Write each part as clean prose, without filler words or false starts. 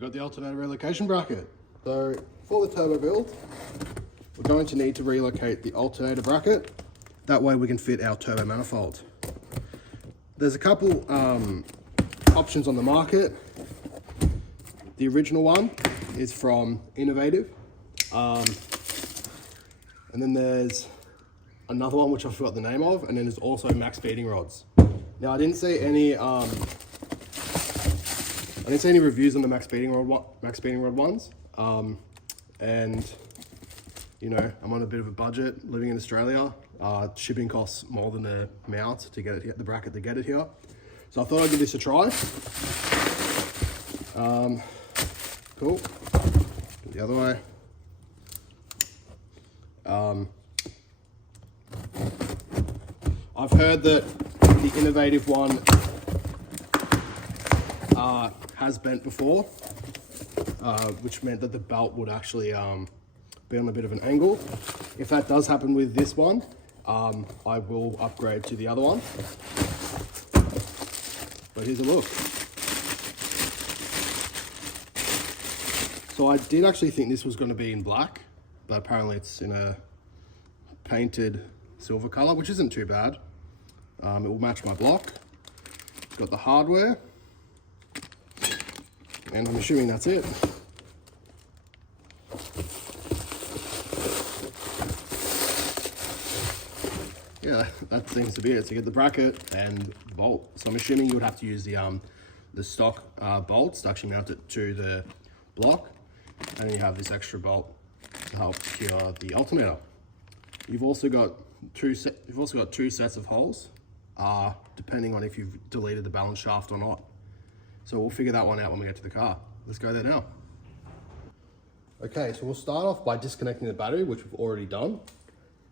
we've got the alternator relocation bracket. So for the turbo build, we're going to need to relocate the alternator bracket. That way we can fit our turbo manifold. There's a couple options on the market. The original one is from Innovative. And then there's another one which I forgot the name of, and then there's also Maxpeedingrods. Now I didn't see any reviews on the Maxpeedingrod ones. And you know, I'm on a bit of a budget living in Australia. Shipping costs more than the mount to get the bracket to get it here. So I thought I'd give this a try. Cool. The other way. I've heard that the Innovative one has bent before, which meant that the belt would actually be on a bit of an angle. If that does happen with this one, I will upgrade to the other one. But here's a look. So I did actually think this was going to be in black, but apparently it's in a painted silver color, which isn't too bad. It will match my block. It's got the hardware, and I'm assuming that's it. Yeah, that seems to be it. So you get the bracket and the bolt. So I'm assuming you would have to use the stock bolts to actually mount it to the block, and then you have this extra bolt to help secure the alternator. You've also got two sets of holes, depending on if you've deleted the balance shaft or not. So we'll figure that one out when we get to the car. Let's go there now. Okay, so we'll start off by disconnecting the battery, which we've already done.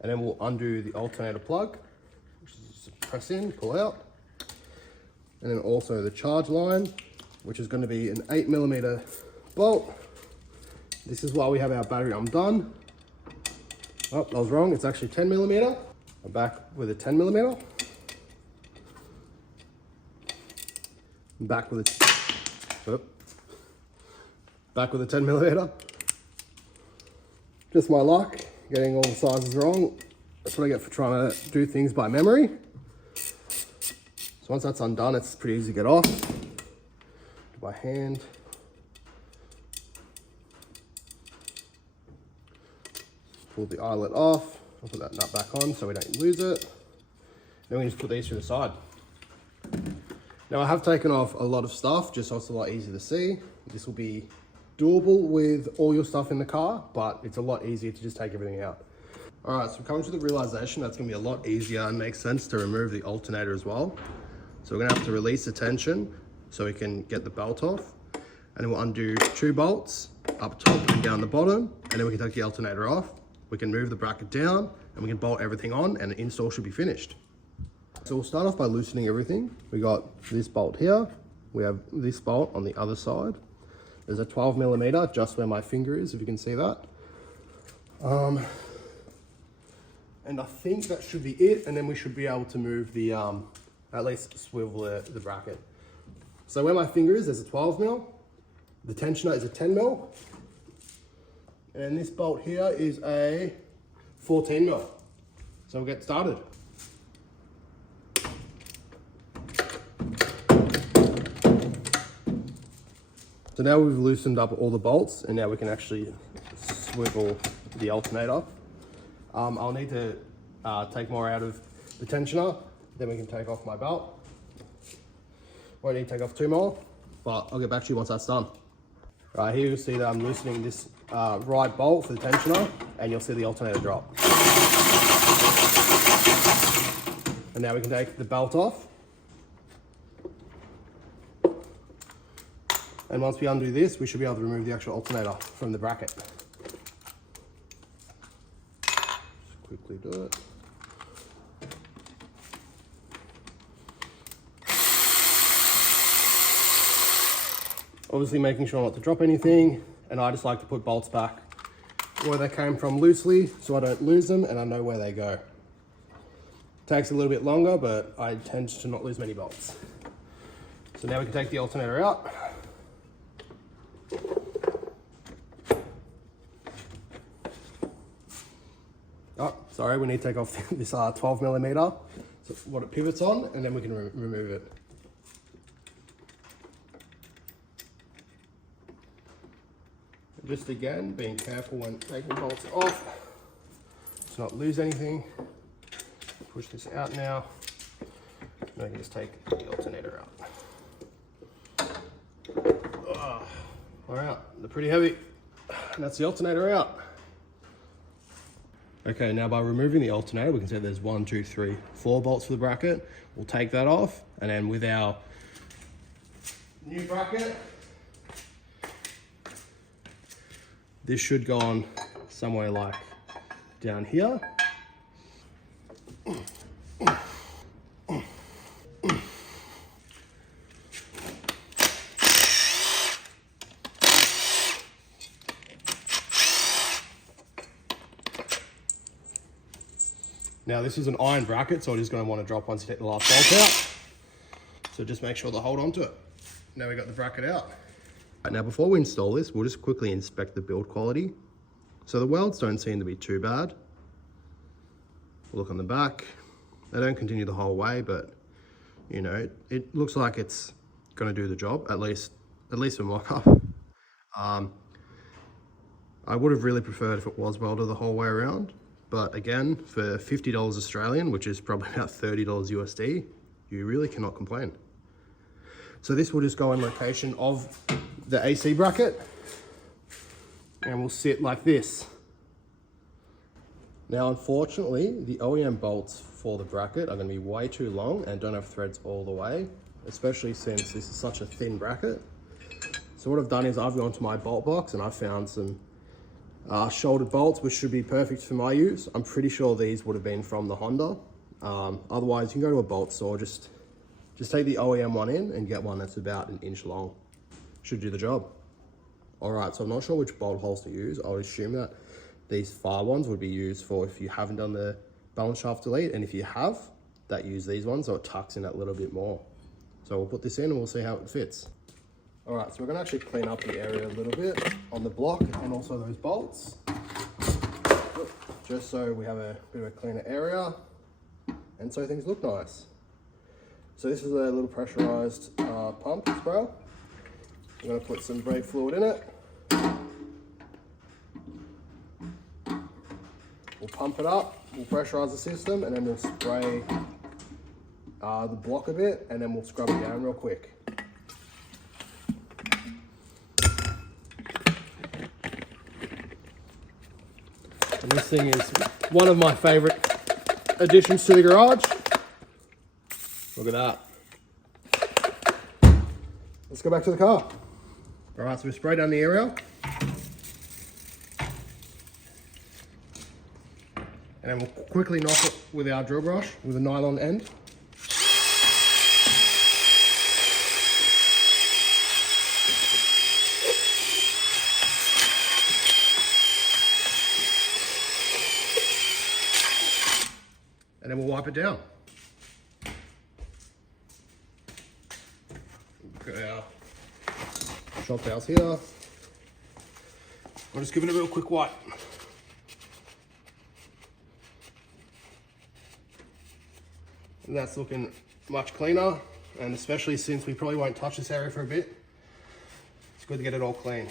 And then we'll undo the alternator plug, which is press in, pull out. And then also the charge line, which is going to be an 8mm bolt. This is why we have our battery undone. Oh, I was wrong, it's actually 10mm. I'm back with a 10mm. Back with a 10mm. Just my luck, getting all the sizes wrong. That's what I get for trying to do things by memory. So once that's undone, it's pretty easy to get off. Do by hand. Pull the eyelet off. I'll put that nut back on so we don't lose it. Then we just put these to the side. Now I have taken off a lot of stuff just so it's a lot easier to see. This will be doable with all your stuff in the car, but it's a lot easier to just take everything out. All right, so we're coming to the realization that's gonna be a lot easier and makes sense to remove the alternator as well. So we're gonna have to release the tension so we can get the belt off. And then we'll undo 2 bolts up top and down the bottom, and then we can take the alternator off. We can move the bracket down and we can bolt everything on, and the install should be finished. So we'll start off by loosening everything. We got this bolt here. We have this bolt on the other side. There's a 12mm just where my finger is, if you can see that. And I think that should be it. And then we should be able to move the, at least swivel the bracket. So where my finger is, there's a 12mm. The tensioner is a 10mm. And this bolt here is a 14mm. So we'll get started. So now we've loosened up all the bolts, and now we can actually swivel the alternator. I'll need to take more out of the tensioner, then we can take off my belt. Won't need to take off 2 more, but I'll get back to you once that's done. Right, here you'll see that I'm loosening this right bolt for the tensioner, and you'll see the alternator drop. And now we can take the belt off. And once we undo this, we should be able to remove the actual alternator from the bracket. Just quickly do it. Obviously making sure not to drop anything, and I just like to put bolts back where they came from loosely so I don't lose them and I know where they go. Takes a little bit longer, but I tend to not lose many bolts. So now we can take the alternator out. Sorry, we need to take off this 12 millimeter, so what it pivots on, and then we can remove it. Just again, being careful when taking bolts off, to not lose anything. Push this out now, and I can just take the alternator out. All right, they're pretty heavy, and that's the alternator out. Okay, now by removing the alternator, we can see there's 1, 2, 3, 4 bolts for the bracket. We'll take that off, and then with our new bracket, this should go on somewhere like down here. Now this is an iron bracket, so it is going to want to drop once you take the last bolt out. So just make sure to hold on to it. Now we got the bracket out. Now before we install this, we'll just quickly inspect the build quality. So the welds don't seem to be too bad. We'll look on the back. They don't continue the whole way, but you know, it looks like it's going to do the job, at least for my car. I would have really preferred if it was welded the whole way around. But again, for $50 Australian, which is probably about $30 USD, you really cannot complain. So this will just go in location of the AC bracket, and will sit like this. Now, unfortunately, the OEM bolts for the bracket are going to be way too long and don't have threads all the way, especially since this is such a thin bracket. So what I've done is I've gone to my bolt box and I've found some shouldered bolts, which should be perfect for my use. I'm pretty sure these would have been from the Honda. Otherwise, you can go to a bolt store, just take the OEM one in and get one that's about 1 inch long. Should do the job. All right, so I'm not sure which bolt holes to use. I would assume that these far ones would be used for if you haven't done the balance shaft delete, and if you have, that use these ones, so it tucks in that little bit more. So we'll put this in and we'll see how it fits. All right, so we're gonna actually clean up the area a little bit on the block and also those bolts, just so we have a bit of a cleaner area and so things look nice. So this is a little pressurized pump sprayer. I'm gonna put some brake fluid in it. We'll pump it up, we'll pressurize the system, and then we'll spray the block a bit, and then we'll scrub it down real quick. And this thing is one of my favorite additions to the garage. Look at that. Let's go back to the car. All right, so we spray down the area. And then we'll quickly knock it with our drill brush with a nylon end. And then we'll wipe it down. Got our shop towels here. I'll just give it a real quick wipe. And that's looking much cleaner, and especially since we probably won't touch this area for a bit, it's good to get it all clean.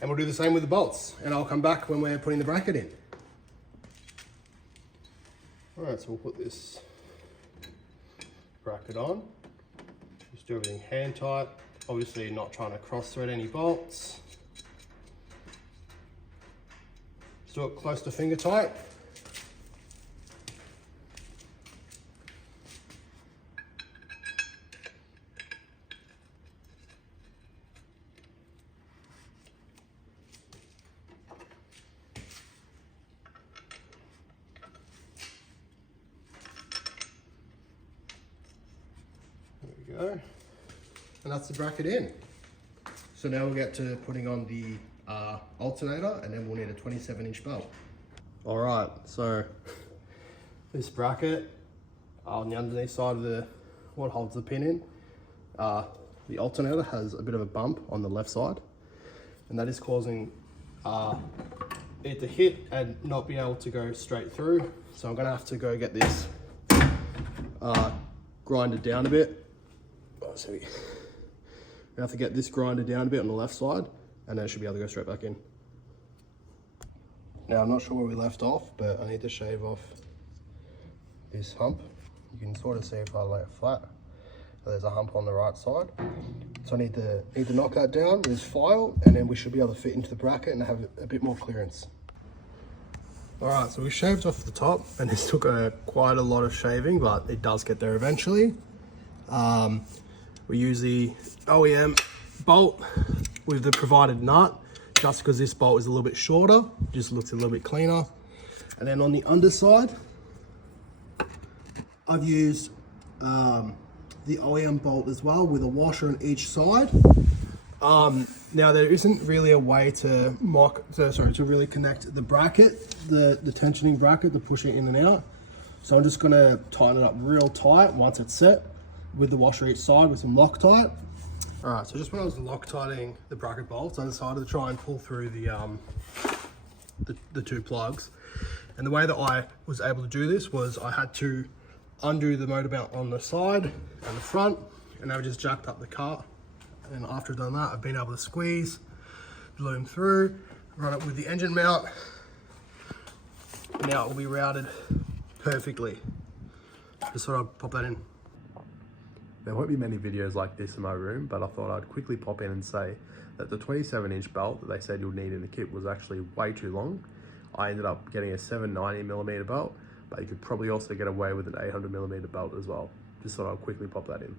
And we'll do the same with the bolts, and I'll come back when we're putting the bracket in. All right, so we'll put this bracket on. Just do everything hand tight. Obviously not trying to cross thread any bolts. Just do it close to finger tight. Go. And that's the bracket in. So now we'll get to putting on the alternator, and then we'll need a 27-inch belt. All right, so this bracket on the underneath side of the what holds the pin in, the alternator has a bit of a bump on the left side, and that is causing it to hit and not be able to go straight through. So I'm gonna have to go get this grinded down a bit. Oh, so we have to get this grinded down a bit on the left side, and then it should be able to go straight back in. Now I'm not sure where we left off, but I need to shave off this hump. You can sort of see if I lay it flat. There's a hump on the right side. So I need to knock that down with this file, and then we should be able to fit into the bracket and have a bit more clearance. All right, so we shaved off the top, and this took quite a lot of shaving, but it does get there eventually. We use the OEM bolt with the provided nut, just because this bolt is a little bit shorter, just looks a little bit cleaner. And then on the underside, I've used the OEM bolt as well with a washer on each side. Now there isn't really a way to really connect the bracket, the tensioning bracket, to push it in and out. So I'm just gonna tighten it up real tight once it's set with the washer each side with some Loctite. All right, so just when I was Loctiting the bracket bolts, I decided to try and pull through the two plugs. And the way that I was able to do this was I had to undo the motor mount on the side and the front, and I just jacked up the cart. And after I've done that, I've been able to squeeze, loom through, run it with the engine mount. Now it will be routed perfectly. Just thought I'd pop that in. There won't be many videos like this in my room, but I thought I'd quickly pop in and say that the 27-inch belt that they said you'll need in the kit was actually way too long. I ended up getting a 790mm belt, but you could probably also get away with an 800mm belt as well. Just thought I'd quickly pop that in.